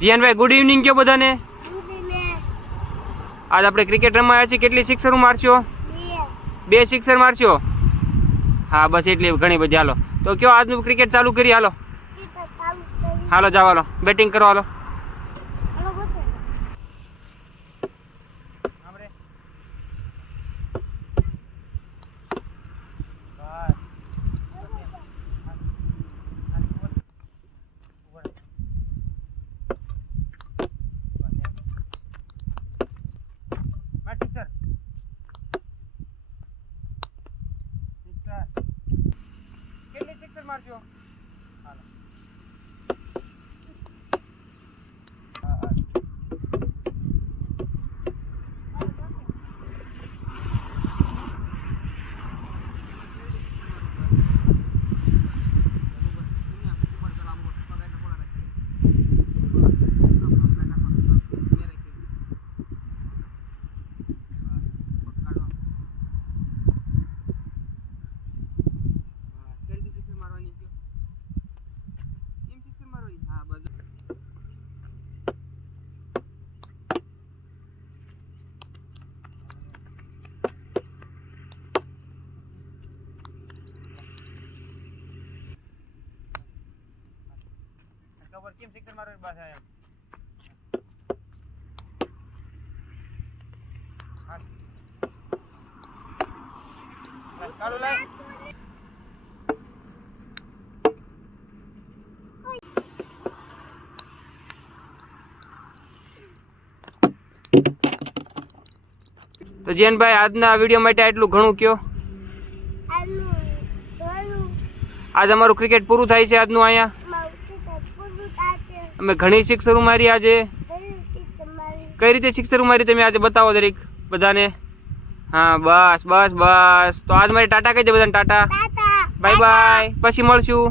જીયાનભાઈ good evening કયો બધાને. આજ આપણે ક્રિકેટ રમવા આવ્યા છીએ. કેટલી સિક્સર મારશો? 2 સિક્સર મારશો. હા બસ એટલી ઘણી બધી. હાલો તો કયો આજનું ક્રિકેટ ચાલુ કરી. હાલો હાલો જાઓ, હાલો બેટિંગ કરો. હાલો કેટલી સિક્સર મારશો? હાલો ખબર કેમ સિક્સર મારો બસ આયા. હા ચાલુ લાઈ. તો જીયાનભાઈ આજના વિડીયો માટે આટલું ઘણું કયો. આજ અમારું ક્રિકેટ પૂરું થાય છે આજનું. અહીંયા અમે ઘણી સિક્સરો મારી આજે. કઈ રીતે સિક્સરો મારી તમે આજે બતાવો દરેક બધાને. હા બસ બસ બસ. તો આજ મારી ટાટા કહી દે બધાને. Tata bye bye. પછી મળશું.